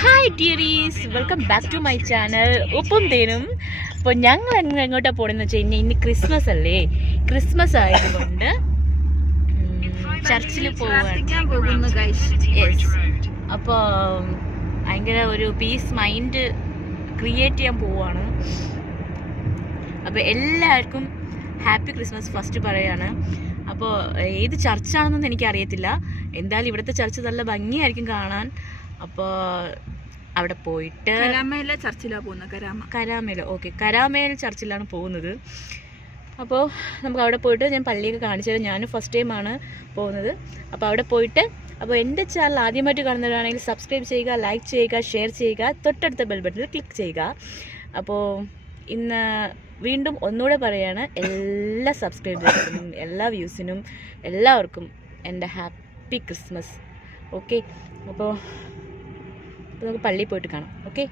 Hi dearies, welcome back to my channel ഉപ്പും തേനും. അപ്പോൾ ഞങ്ങൾ എങ്ങോട്ടാണ് പോകണമെന്ന് വെച്ച് കഴിഞ്ഞാൽ ഇന്ന് ക്രിസ്മസ് അല്ലേ. ക്രിസ്മസ് ആയതുകൊണ്ട് ചർച്ചിൽ പോകുന്നു ഗൈസ്. യെസ്, അപ്പോൾ ഭയങ്കര ഒരു പീസ് മൈൻഡ് ക്രിയേറ്റ് ചെയ്യാൻ പോവുകയാണ്. അപ്പോൾ എല്ലാവർക്കും ഹാപ്പി ക്രിസ്മസ് ഫസ്റ്റ് പറയാണ്. അപ്പോൾ ഏത് ചർച്ചാണെന്നൊന്നും എനിക്കറിയത്തില്ല. എന്തായാലും ഇവിടുത്തെ ചർച്ച് നല്ല ഭംഗിയായിരിക്കും കാണാൻ. അപ്പോൾ അവിടെ പോയിട്ട് ചർച്ചിലാണ് പോകുന്നത്. കരാമേൽ. ഓക്കെ, കരാമേൽ ചർച്ചിലാണ് പോകുന്നത്. അപ്പോൾ നമുക്ക് അവിടെ പോയിട്ട് ഞാൻ പള്ളിയൊക്കെ കാണിച്ചു തരാം. ഞാൻ ഫസ്റ്റ് ടൈമാണ് പോകുന്നത്. അപ്പോൾ അവിടെ പോയിട്ട്, അപ്പോൾ എൻ്റെ ചാനൽ ആദ്യമായിട്ട് കാണുന്നവരാണെങ്കിൽ സബ്സ്ക്രൈബ് ചെയ്യുക, ലൈക്ക് ചെയ്യുക, ഷെയർ ചെയ്യുക, തൊട്ടടുത്ത ബെൽ ബട്ടണിൽ ക്ലിക്ക് ചെയ്യുക. അപ്പോൾ ഇന്ന് വീണ്ടും ഒന്നുകൂടെ പറയുകയാണ്, എല്ലാ സബ്സ്ക്രൈബേഴ്സിനും എല്ലാ വ്യൂസിനും എല്ലാവർക്കും എൻ്റെ ഹാപ്പി ക്രിസ്മസ്. ഓക്കെ, അപ്പോൾ നമുക്ക് പള്ളിയിൽ പോയിട്ട് കാണാം. ഓക്കെ,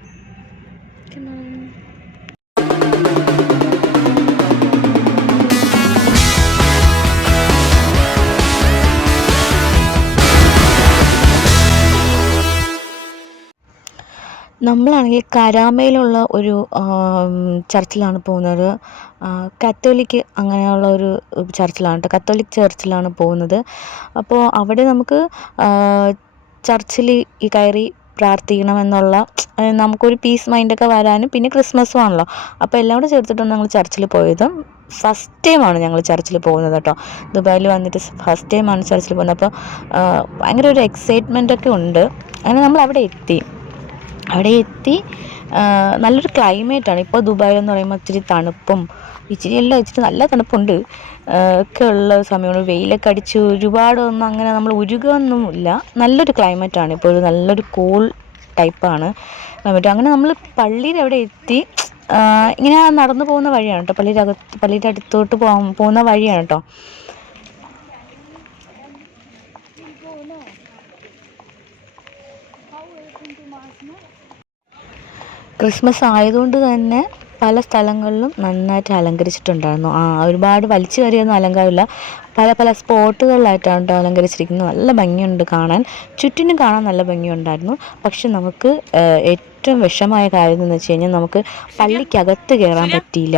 നമ്മളാണെങ്കിൽ കരാമയിലുള്ള ഒരു ചർച്ചിലാണ് പോകുന്നത്. കത്തോലിക്ക് അങ്ങനെയുള്ള ഒരു ചർച്ചിലാണ് കേട്ടോ, കത്തോലിക് ചർച്ചിലാണ് പോകുന്നത്. അപ്പോൾ അവിടെ നമുക്ക് ചർച്ചിൽ ഈ കയറി പ്രാർത്ഥിക്കണമെന്നുള്ള നമുക്കൊരു പീസ് മൈൻഡൊക്കെ വരാനും, പിന്നെ ക്രിസ്മസും ആണല്ലോ. അപ്പോൾ എല്ലാം കൂടെ ചേർത്തിട്ടാണ് ഞങ്ങൾ ചർച്ചിൽ പോയത്. ഫസ്റ്റ് ടൈമാണ് ഞങ്ങൾ ചർച്ചിൽ പോകുന്നത് കേട്ടോ. ദുബായിൽ വന്നിട്ട് ഫസ്റ്റ് ടൈമാണ് ചർച്ചിൽ പോകുന്നത്. അപ്പോൾ ഭയങ്കര ഒരു എക്സൈറ്റ്മെൻറ്റൊക്കെ ഉണ്ട്. അങ്ങനെ നമ്മൾ അവിടെ എത്തി നല്ലൊരു ക്ലൈമറ്റാണ്. ഇപ്പോൾ ദുബായ് എന്ന് പറയുമ്പോൾ ഇച്ചിരി തണുപ്പും ഇച്ചിരി നല്ല തണുപ്പുണ്ട് ഒക്കെ ഉള്ള സമയമാണ്. വെയിലൊക്കെ അടിച്ച് ഒരുപാടൊന്നും അങ്ങനെ നമ്മൾ ഉരുകൊന്നുമില്ല. നല്ലൊരു ക്ലൈമറ്റാണ് ഇപ്പോൾ, ഒരു നല്ലൊരു കൂൾ ടൈപ്പാണ് ക്ലൈമറ്റ്. അങ്ങനെ നമ്മൾ പള്ളിയുടെ അവിടെ എത്തി. ഇങ്ങനെ നടന്നു പോകുന്ന വഴിയാണ് കേട്ടോ, പള്ളിയുടെ അടുത്തോട്ട് പോകുന്ന വഴിയാണ് കേട്ടോ. ക്രിസ്മസ് ആയതുകൊണ്ട് തന്നെ പല സ്ഥലങ്ങളിലും നന്നായിട്ട് അലങ്കരിച്ചിട്ടുണ്ടായിരുന്നു. ഒരുപാട് വലിച്ചു കയറിയൊന്നും അലങ്കാരമില്ല, പല സ്പോട്ടുകളിലായിട്ടാണ് കേട്ടോ അലങ്കരിച്ചിരിക്കുന്നത്. നല്ല ഭംഗിയുണ്ട് കാണാൻ, ചുറ്റിനും കാണാൻ നല്ല ഭംഗിയുണ്ടായിരുന്നു. പക്ഷെ നമുക്ക് ഏറ്റവും വിഷമമായ കാര്യം എന്ന് വെച്ച് കഴിഞ്ഞാൽ നമുക്ക് പള്ളിക്കകത്ത് കയറാൻ പറ്റിയില്ല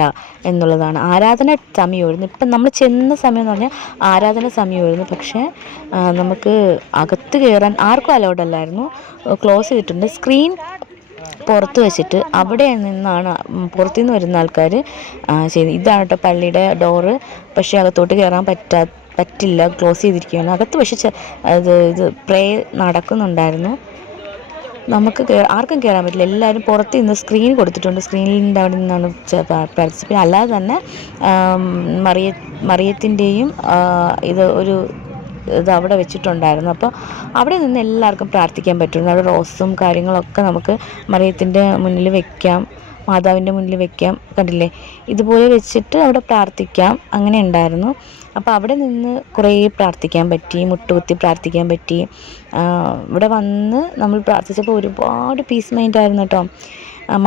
എന്നുള്ളതാണ്. ആരാധന സമയമായിരുന്നു. ഇപ്പം നമ്മൾ ചെന്ന സമയം എന്ന് പറഞ്ഞാൽ ആരാധന സമയമായിരുന്നു. പക്ഷേ നമുക്ക് അകത്ത് കയറാൻ ആർക്കും അലൗഡ് അല്ലായിരുന്നു, ക്ലോസ് ചെയ്തിട്ടുണ്ട്. സ്ക്രീൻ പുറത്ത് വെച്ചിട്ട് അവിടെ നിന്നാണ് പുറത്തുനിന്ന് വരുന്ന ആൾക്കാർ ചെയ്യുന്നത്. ഇതാണ് കേട്ടോ പള്ളിയുടെ ഡോറ്. പക്ഷേ അകത്തോട്ട് കയറാൻ പറ്റില്ല, ക്ലോസ് ചെയ്തിരിക്കുകയാണ് അകത്ത്. പക്ഷേ ഇത് പ്രേ നടക്കുന്നുണ്ടായിരുന്നു. നമുക്ക് ആർക്കും കയറാൻ പറ്റില്ല, എല്ലാവരും പുറത്ത് നിന്ന് സ്ക്രീൻ കൊടുത്തിട്ടുണ്ട്. സ്ക്രീനിൻ്റെ അവിടെ നിന്നാണ് പ്രാർത്ഥിച്ചത്. പിന്നെ അല്ലാതെ തന്നെ മറിയത്തിൻ്റെയും ഇത് അവിടെ വെച്ചിട്ടുണ്ടായിരുന്നു. അപ്പോൾ അവിടെ നിന്ന് എല്ലാവർക്കും പ്രാർത്ഥിക്കാൻ പറ്റുന്നു. അവിടെ റോസും കാര്യങ്ങളൊക്കെ നമുക്ക് മറിയത്തിൻ്റെ മുന്നിൽ വെക്കാം, മാതാവിൻ്റെ മുന്നിൽ വെക്കാം. കണ്ടില്ലേ, ഇതുപോലെ വെച്ചിട്ട് അവിടെ പ്രാർത്ഥിക്കാം. അങ്ങനെ ഉണ്ടായിരുന്നു. അപ്പോൾ അവിടെ നിന്ന് കുറേ പ്രാർത്ഥിക്കാൻ പറ്റി, മുട്ടുകുത്തി പ്രാർത്ഥിക്കാൻ പറ്റി. ഇവിടെ വന്ന് നമ്മൾ പ്രാർത്ഥിച്ചപ്പോൾ ഒരുപാട് പീസ് മൈൻഡായിരുന്നു കേട്ടോ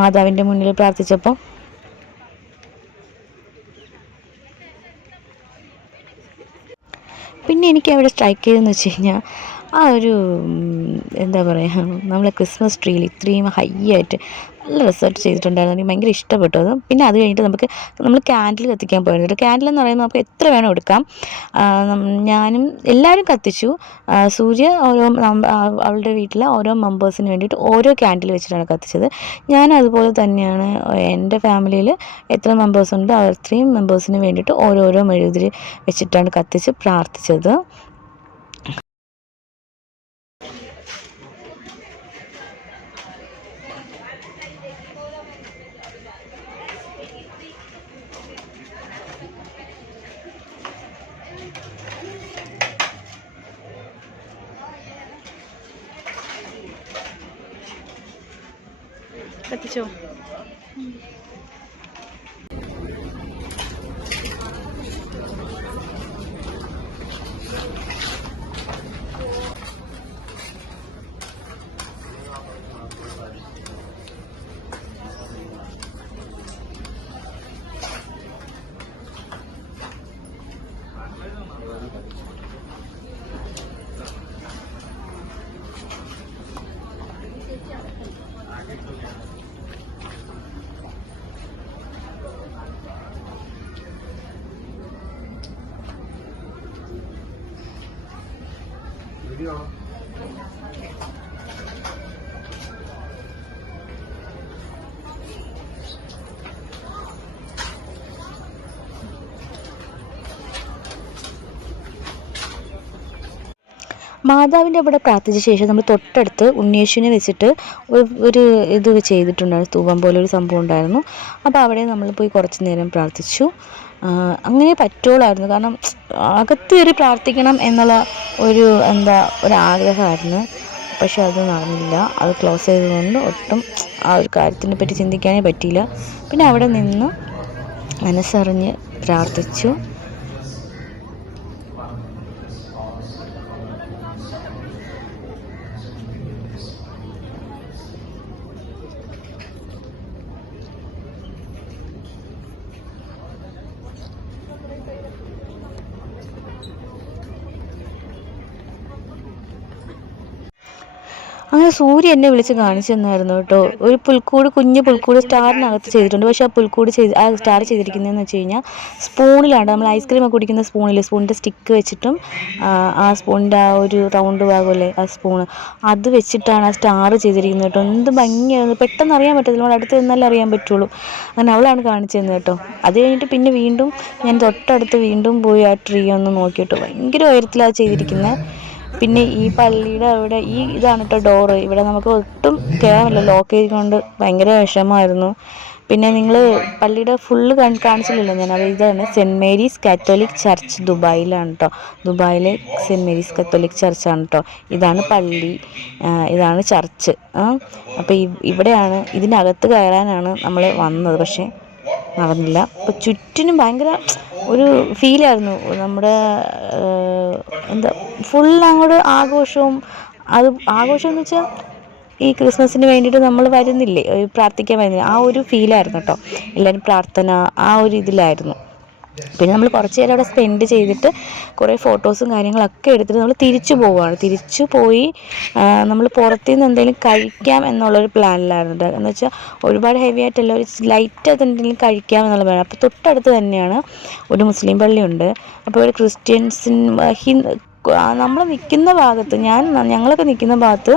മാതാവിൻ്റെ മുന്നിൽ പ്രാർത്ഥിച്ചപ്പോൾ. പിന്നെ എനിക്ക് അവിടെ സ്ട്രൈക്ക് ചെയ്തതെന്ന് വെച്ച് കഴിഞ്ഞാൽ എന്താ പറയുക, നമ്മളെ ക്രിസ്മസ് ട്രീയിൽ ഇത്രയും ഹൈ ആയിട്ട് നല്ല റിസർച്ച് ചെയ്തിട്ടുണ്ടായിരുന്നു. എനിക്ക് ഭയങ്കര ഇഷ്ടപ്പെട്ടു അത്. പിന്നെ അത് കഴിഞ്ഞിട്ട് നമ്മൾ ക്യാൻഡിൽ കത്തിക്കാൻ പോയിരുന്നു. ക്യാൻഡിൽ എന്ന് പറയുമ്പോൾ നമുക്ക് എത്ര വേണം എടുക്കാം. ഞാനും എല്ലാവരും കത്തിച്ചു. സൂര്യ അവളുടെ വീട്ടിലെ ഓരോ മെമ്പേഴ്സിന് വേണ്ടിയിട്ട് ഓരോ ക്യാൻഡിൽ വെച്ചിട്ടാണ് കത്തിച്ചത്. ഞാൻ അതുപോലെ തന്നെയാണ് എൻ്റെ ഫാമിലിയിൽ എത്ര മെമ്പേഴ്സ് ഉണ്ട് അത്രയും മെമ്പേഴ്സിന് വേണ്ടിയിട്ട് ഓരോരോ മെഴുകുതിരി വെച്ചിട്ടാണ് കത്തിച്ച് പ്രാർത്ഥിച്ചത്. കത്തിച്ചോ? മാതാവിൻ്റെ അവിടെ പ്രാർത്ഥിച്ച ശേഷം നമ്മൾ തൊട്ടടുത്ത് ഉണ്ണിയേശുവിനെ വെച്ചിട്ട് ഒരു ഇത് ചെയ്തിട്ടുണ്ടായിരുന്നു, സ്തൂപം പോലെ ഒരു സംഭവം ഉണ്ടായിരുന്നു. അപ്പോൾ അവിടെ നമ്മൾ പോയി കുറച്ച് നേരം പ്രാർത്ഥിച്ചു. അങ്ങനെ പറ്റുള്ളായിരുന്നു, കാരണം അകത്ത് കയറി പ്രാർത്ഥിക്കണം എന്നുള്ള ഒരു ആഗ്രഹമായിരുന്നു. പക്ഷെ അത് നടന്നില്ല, അത് ക്ലോസ് ചെയ്തതുകൊണ്ട് ഒട്ടും ആ ഒരു കാര്യത്തിനെ പറ്റി ചിന്തിക്കാനേ പറ്റിയില്ല. പിന്നെ അവിടെ നിന്ന് മനസ്സറിഞ്ഞ് പ്രാർത്ഥിച്ചു. അങ്ങനെ സൂര്യ എന്നെ വിളിച്ച് കാണിച്ചു തന്നായിരുന്നു കേട്ടോ. ഒരു കുഞ്ഞു പുൽക്കൂട് സ്റ്റാറിനകത്ത് ചെയ്തിട്ടുണ്ട്. പക്ഷേ ആ സ്റ്റാർ ചെയ്തിരിക്കുന്നതെന്ന് വെച്ച് കഴിഞ്ഞാൽ സ്പൂണിലാണ്. നമ്മൾ ഐസ്ക്രീം ഒക്കെ കുടിക്കുന്ന സ്പൂണിൻ്റെ സ്റ്റിക്ക് വെച്ചിട്ടും ആ സ്പൂണിൻ്റെ ആ ഒരു റൗണ്ട് ഭാഗമല്ലേ ആ സ്പൂണ്, അത് വെച്ചിട്ടാണ് ആ സ്റ്റാർ ചെയ്തിരിക്കുന്നത് കേട്ടോ. എന്ത് ഭംഗിയായിരുന്നു, പെട്ടെന്ന് അറിയാൻ പറ്റത്തില്ല, നമ്മൾ അടുത്ത് നിന്നല്ലേ അറിയാൻ പറ്റുള്ളൂ. അങ്ങനെ അവളാണ് കാണിച്ചു തന്നത് കേട്ടോ. അത് കഴിഞ്ഞിട്ട് പിന്നെ വീണ്ടും ഞാൻ തൊട്ടടുത്ത് വീണ്ടും പോയി ആ ട്രീ ഒന്ന് നോക്കി കേട്ടോ. ഭയങ്കര ഉയരത്തിലാണ് ചെയ്തിരിക്കുന്നത്. പിന്നെ ഈ പള്ളിയുടെ അവിടെ ഇതാണ് കേട്ടോ ഡോറ്. ഇവിടെ നമുക്ക് ഒട്ടും കയറാനില്ല, ലോക്ക് ചെയ്തുകൊണ്ട് ഭയങ്കര വിഷമമായിരുന്നു. പിന്നെ നിങ്ങൾ പള്ളിയുടെ ഫുള്ള് കാണിച്ചില്ലല്ലോ ഞാൻ. അത് ഇതാണ് സെൻറ്റ് മേരീസ് കാത്തോലിക് ചർച്ച്, ദുബായിലാണ് കേട്ടോ. ദുബായിലെ സെൻറ്റ് മേരീസ് കാത്തോലിക് ചർച്ചാണ് കേട്ടോ. ഇതാണ് പള്ളി, ഇതാണ് ചർച്ച്. അപ്പോൾ ഇവിടെയാണ്, ഇതിനകത്ത് കയറാനാണ് നമ്മൾ വന്നത്, പക്ഷേ നടന്നില്ല. അപ്പോൾ ചുറ്റിനും ഭയങ്കര ഒരു ഫീലായിരുന്നു. നമ്മുടെ ഫുൾ അങ്ങോട്ട് ആഘോഷവും, അത് ആഘോഷം എന്ന് വെച്ചാൽ ഈ ക്രിസ്മസിന് വേണ്ടിയിട്ട് നമ്മൾ വരുന്നില്ലേ, പ്രാർത്ഥിക്കാൻ വരുന്നില്ലേ, ആ ഒരു ഫീലായിരുന്നു കേട്ടോ. എല്ലാവരും പ്രാർത്ഥന ആ ഒരു ഇതിലായിരുന്നു. പിന്നെ നമ്മൾ കുറച്ച് നേരം അവിടെ സ്പെൻഡ് ചെയ്തിട്ട് കുറേ ഫോട്ടോസും കാര്യങ്ങളൊക്കെ എടുത്തിട്ട് നമ്മൾ തിരിച്ചു പോയി നമ്മൾ പുറത്തുനിന്ന് എന്തെങ്കിലും കഴിക്കാം എന്നുള്ളൊരു പ്ലാനിലായിരുന്നു. എന്ന് വെച്ചാൽ ഒരുപാട് ഹെവി ആയിട്ടല്ല, ഒരു ലൈറ്റായിട്ട് എന്തെങ്കിലും കഴിക്കാം എന്നുള്ള പ്ലാൻ. അപ്പോൾ തൊട്ടടുത്ത് തന്നെയാണ് ഒരു മുസ്ലിം പള്ളിയുണ്ട്. അപ്പോൾ ഒരു നമ്മൾ നിൽക്കുന്ന ഭാഗത്ത്, ഞങ്ങളൊക്കെ നിൽക്കുന്ന ഭാഗത്ത്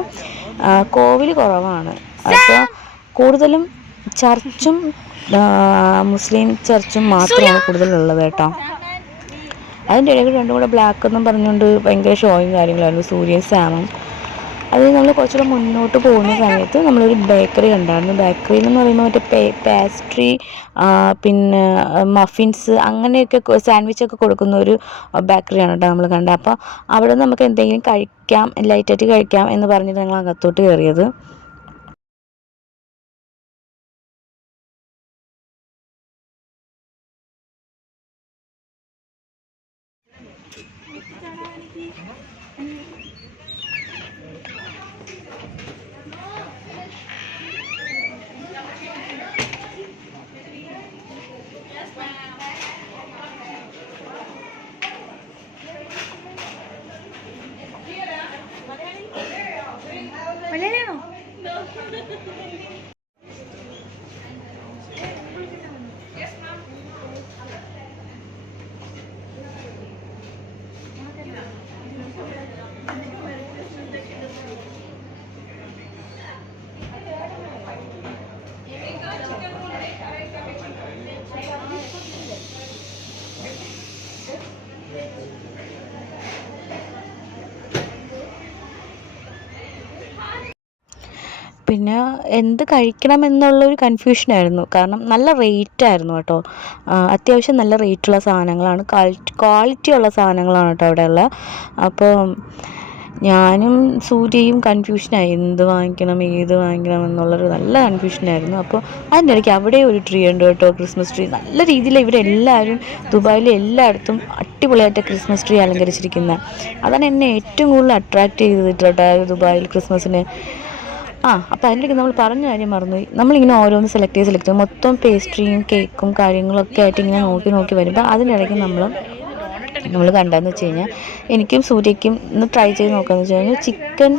കോവിൽ കുറവാണ്. അപ്പോൾ കൂടുതലും ചർച്ചും മുസ്ലിം ചർച്ചും മാത്രമാണ് കൂടുതലുള്ളത് കേട്ടോ. അതിൻ്റെ ഇടയ്ക്ക് രണ്ടും കൂടെ ബ്ലാക്ക് എന്നും പറഞ്ഞുകൊണ്ട് ഭയങ്കര ഷോയും കാര്യങ്ങളായിരുന്നു, സൂര്യൻ സാമും. അത് നമ്മൾ കുറച്ചുകൂടെ മുന്നോട്ട് പോകുന്ന സമയത്ത് നമ്മളൊരു ബേക്കറി കണ്ടായിരുന്നു. ബേക്കറി എന്ന് പറയുമ്പോൾ മറ്റേ പാസ്ട്രി, പിന്നെ മഫിൻസ്, അങ്ങനെയൊക്കെ സാൻഡ്വിച്ചൊക്കെ കൊടുക്കുന്ന ഒരു ബേക്കറിയാണ് കേട്ടോ നമ്മൾ കണ്ടത്. അപ്പോൾ അവിടെ നമുക്ക് എന്തെങ്കിലും കഴിക്കാം, ലൈറ്റായിട്ട് കഴിക്കാം എന്ന് പറഞ്ഞിട്ട് ഞങ്ങൾ അകത്തോട്ട് കയറിയത്. പിന്നെ എന്ത് കഴിക്കണം എന്നുള്ളൊരു കൺഫ്യൂഷനായിരുന്നു. കാരണം നല്ല റേറ്റായിരുന്നു കേട്ടോ. അത്യാവശ്യം നല്ല റേറ്റുള്ള സാധനങ്ങളാണ്, ക്വാളിറ്റി ഉള്ള സാധനങ്ങളാണ് കേട്ടോ അവിടെയുള്ള. അപ്പോൾ ഞാനും സൂര്യയും കൺഫ്യൂഷനായി, എന്ത് വാങ്ങിക്കണം ഏത് വാങ്ങിക്കണം എന്നുള്ളൊരു നല്ല കൺഫ്യൂഷനായിരുന്നു. അപ്പോൾ അതിൻ്റെ ഇടയ്ക്ക് അവിടെ ഒരു ട്രീ ഉണ്ട് കേട്ടോ, ക്രിസ്മസ് ട്രീ. നല്ല രീതിയിൽ ഇവിടെ എല്ലാവരും ദുബായിലെ എല്ലായിടത്തും അടിപൊളിയായിട്ട് ക്രിസ്മസ് ട്രീ അലങ്കരിച്ചിരിക്കുന്നത്. അതാണ് എന്നെ ഏറ്റവും കൂടുതൽ അട്രാക്റ്റ് ചെയ്തിട്ട് കേട്ടോ ദുബായിൽ ക്രിസ്മസിന്. അപ്പോൾ അതിൻ്റെയൊക്കെ നമ്മൾ പറഞ്ഞ കാര്യം മറന്നുപോയി. നമ്മളിങ്ങനെ ഓരോന്ന് സെലക്ട് ചെയ്ത് മൊത്തം പേസ്ട്രിയും കേക്കും കാര്യങ്ങളൊക്കെ ആയിട്ട് ഇങ്ങനെ നോക്കി വരുമ്പോൾ അതിനിടയ്ക്ക് നമ്മൾ നമ്മൾ കണ്ടതെന്ന് വെച്ച് കഴിഞ്ഞാൽ എനിക്കും സൂര്യയ്ക്കും ഒന്ന് ട്രൈ ചെയ്ത് നോക്കാമെന്ന് വെച്ച് കഴിഞ്ഞാൽ ചിക്കൻ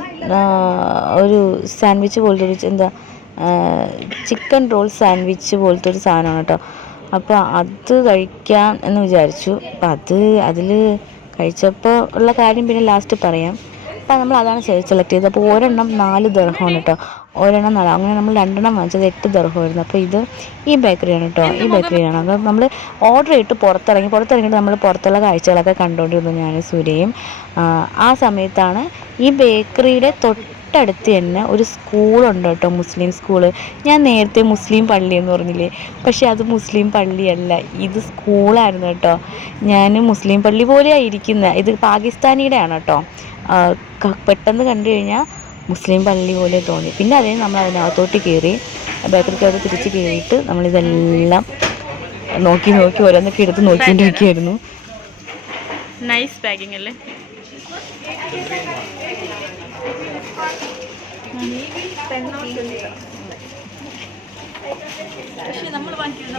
ഒരു സാൻഡ്വിച്ച് പോലത്തെ ഒരു എന്താ ചിക്കൻ റോൾ സാൻഡ്വിച്ച് പോലത്തെ ഒരു സാധനമാണ് കേട്ടോ. അപ്പോൾ അത് കഴിക്കാം എന്ന് വിചാരിച്ചു. അപ്പം അതിൽ കഴിച്ചപ്പോൾ ഉള്ള കാര്യം പിന്നെ ലാസ്റ്റ് പറയാം. അപ്പം നമ്മൾ അതാണ് സെലക്ട് ചെയ്തത്. അപ്പോൾ ഒരെണ്ണം 4 ദിർഹമാണ് കേട്ടോ. ഒരെണ്ണം 4, അങ്ങനെ നമ്മൾ 2 വാങ്ങിച്ചത് 8 ദിർഹമായിരുന്നു. അപ്പോൾ ഇത് ഈ ബേക്കറിയാണ് കേട്ടോ, ഈ ബേക്കറിയാണ്. അപ്പോൾ നമ്മൾ ഓർഡർ ചെയ്തിട്ട് പുറത്തിറങ്ങിയിട്ട് നമ്മൾ പുറത്തുള്ള കാഴ്ചകളൊക്കെ കണ്ടുകൊണ്ടിരുന്നു ഞാനും സൂര്യയും. ആ സമയത്താണ് ഈ ബേക്കറിയുടെ തൊട്ടടുത്ത് തന്നെ ഒരു സ്കൂളുണ്ട് കേട്ടോ, മുസ്ലിം സ്കൂള്. ഞാൻ നേരത്തെ മുസ്ലിം പള്ളി എന്ന് പറഞ്ഞില്ലേ, പക്ഷേ അത് മുസ്ലിം പള്ളിയല്ല, ഇത് സ്കൂളായിരുന്നു കേട്ടോ. ഞാൻ മുസ്ലിം പള്ളി പോലെയാണ് ഇരിക്കുന്നത്, ഇത് പാകിസ്ഥാനിയുടെ ആണ് കേട്ടോ. പെട്ടെന്ന് കണ്ടു കഴിഞ്ഞാൽ മുസ്ലിം പള്ളി പോലെ തോന്നി. പിന്നെ അതേ നമ്മൾ അതിനകത്തോട്ട് കയറി, ബേക്കറിക്കകത്ത് തിരിച്ച് കയറിയിട്ട് നമ്മളിതെല്ലാം നോക്കി ഓരോന്നൊക്കെ എടുത്ത് നോക്കിക്കൊണ്ടിരിക്കുകയായിരുന്നു. നൈസ് പാക്കിംഗ് അല്ലേ? പക്ഷെ നമ്മൾ വാങ്ങിക്കില്ല,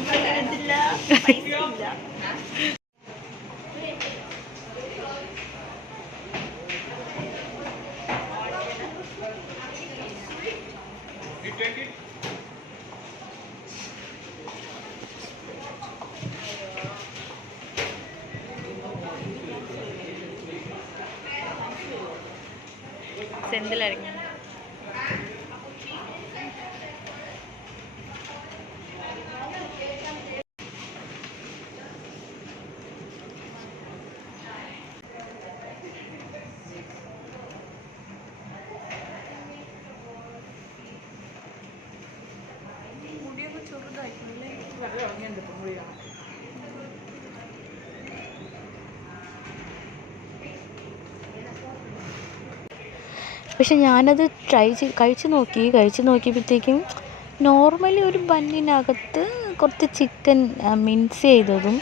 സെന്തിലിറങ്ങി. പക്ഷെ ഞാനത് കഴിച്ച് നോക്കിയപ്പോഴത്തേക്കും നോർമലി ഒരു ബന്നിനകത്ത് കുറച്ച് ചിക്കൻ മിക്സ് ചെയ്തതും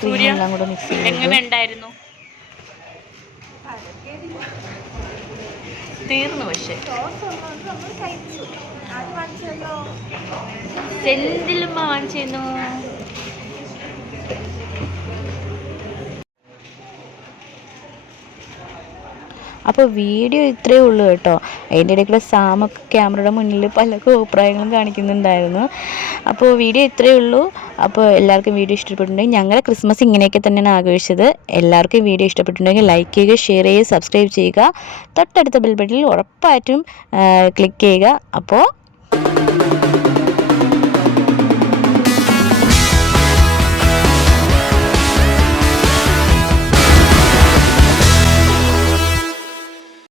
ക്രീമെല്ലാം കൂടെ മിക്സ് ചെയ്തത്. എങ്ങനെ ഉണ്ടായിരുന്നു? തീർന്നു. പക്ഷെ സെന്തിലും വാങ്ങിച്ചിരുന്നു. അപ്പോൾ വീഡിയോ ഇത്രയേ ഉള്ളൂ കേട്ടോ. അതിൻ്റെ ഇടയ്ക്കുള്ള സാമൊക്കെ ക്യാമറയുടെ മുന്നിൽ പല അഭിപ്രായങ്ങളും കാണിക്കുന്നുണ്ടായിരുന്നു. അപ്പോൾ വീഡിയോ ഇത്രയേ ഉള്ളൂ. അപ്പോൾ എല്ലാവർക്കും വീഡിയോ ഇഷ്ടപ്പെട്ടിട്ടുണ്ടെങ്കിൽ, ഞങ്ങളുടെ ക്രിസ്മസ് ഇങ്ങനെയൊക്കെ തന്നെയാണ് ആഘോഷിച്ചത്. എല്ലാവർക്കും വീഡിയോ ഇഷ്ടപ്പെട്ടിട്ടുണ്ടെങ്കിൽ ലൈക്ക് ചെയ്യുക, ഷെയർ ചെയ്യുക, സബ്സ്ക്രൈബ് ചെയ്യുക. തൊട്ടടുത്ത ബെൽ ബട്ടണിൽ ഉറപ്പായിട്ടും ക്ലിക്ക് ചെയ്യുക. അപ്പോൾ